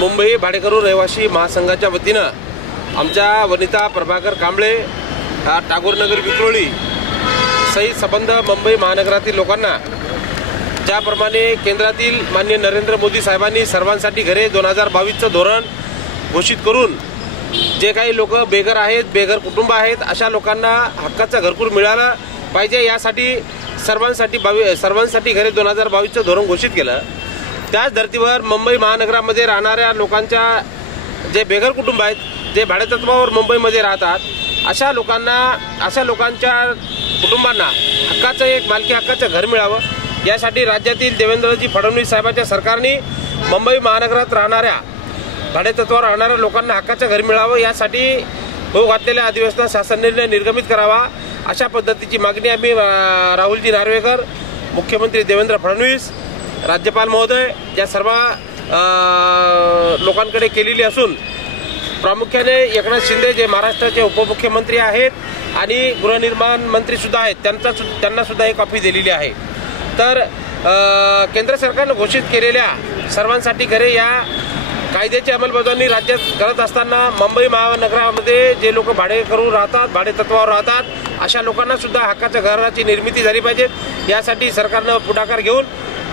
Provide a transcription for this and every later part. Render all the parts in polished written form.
मुंबई भाडेकरू रहिवासी महासंघाच्या वतीनं आमच्या वनिता प्रभाकर कांबळे टागोरनगर विक्रोळी सहित संबंध मुंबई महानगरातील लोकांना ज्याप्रमाणे केंद्रातील माननीय नरेंद्र मोदी साहेबांनी सर्वांसाठी घरे 2022चं धोरण घोषित करून जे काही लोक बेघर आहेत, बेघर कुटुंब आहेत, अशा लोकांना हक्काचं घरकुल मिळालं पाहिजे यासाठी सर्वांसाठी घरे 2022चं धोरण घोषित केलं। त्याच धर्तीवर मुंबई महानगरामध्ये राहणाऱ्या लोकांच्या जे बेघर कुटुंब आहेत, जे भाडेतत्वावर मुंबईमध्ये राहतात, अशा लोकांच्या कुटुंबांना हक्काचं एक मालकी हक्काचं घर मिळावं यासाठी राज्यातील देवेंद्रजी फडणवीस साहेबांच्या सरकारने मुंबई महानगरात राहणाऱ्या भाडेतत्वावर राहणाऱ्या लोकांना हक्काचं घर मिळावं यासाठी होऊ घातलेल्या अधिवेशनात शासन निर्णय निर्गमित करावा अशा पद्धतीची मागणी आम्ही राहुलजी नार्वेकर, मुख्यमंत्री देवेंद्र फडणवीस, राज्यपाल महोदय या सर्व लोकांकडे केलेली असून प्रामुख्याने एकनाथ शिंदे जे महाराष्ट्राचे उपमुख्यमंत्री आहेत आणि गृहनिर्माण मंत्री सुद्धा आहेत त्यांना सुद्धा एक कॉपी दिलेली आहे। तर केंद्र सरकारने घोषित केलेल्या सर्वांसाठी घरे या कायद्याची अंमलबजावणी राज्यात करत असताना मुंबई महानगरामध्ये जे लोक भाडे करून राहतात, भाडेतत्वावर राहतात, अशा लोकांना सुद्धा हक्काच्या घराची निर्मिती झाली पाहिजे यासाठी सरकारनं पुढाकार घेऊन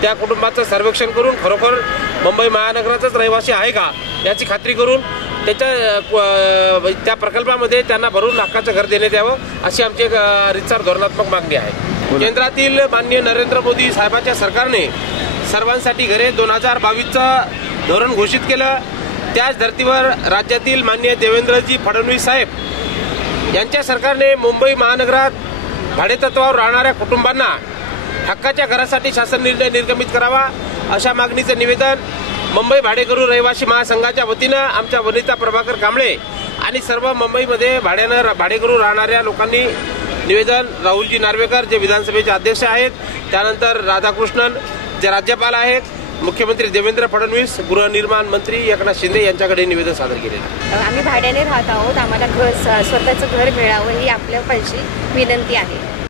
त्या कुटुंबाचं सर्वेक्षण करून खरोखर मुंबई महानगराचाच रहिवासी आहे का याची खात्री करून त्या प्रकल्पामध्ये त्यांना भरून हक्काचं घर देण्यात यावं अशी आमची एक रितसर धोरणात्मक मागणी आहे। केंद्रातील माननीय नरेंद्र मोदी साहेबांच्या सरकारने सर्वांसाठी घरे 2022चं धोरण घोषित केलं। त्याच धर्तीवर राज्यातील माननीय देवेंद्रजी फडणवीस साहेब यांच्या सरकारने मुंबई महानगरात भाडेतत्वावर राहणाऱ्या कुटुंबांना हक्काच्या घरासाठी शासन निर्णय निर्गमित करावा अशा मागणीचं निवेदन मुंबई भाडेकरू रहिवासी महासंघाच्या वतीनं आमच्या वनिता प्रभाकर कांबळे आणि सर्व मुंबईमध्ये भाडेकरू राहणाऱ्या लोकांनी निवेदन राहुलजी नार्वेकर जे विधानसभेचे अध्यक्ष आहेत, त्यानंतर राधाकृष्णन जे राज्यपाल आहेत, मुख्यमंत्री देवेंद्र फडणवीस, गृहनिर्माण मंत्री एकनाथ शिंदे यांच्याकडे निवेदन सादर केलेलं आहे। आम्ही भाड्याने राहत आहोत, आम्हाला स्वतःचं घर मिळावं ही आपल्या पाहिजे विनंती आहे।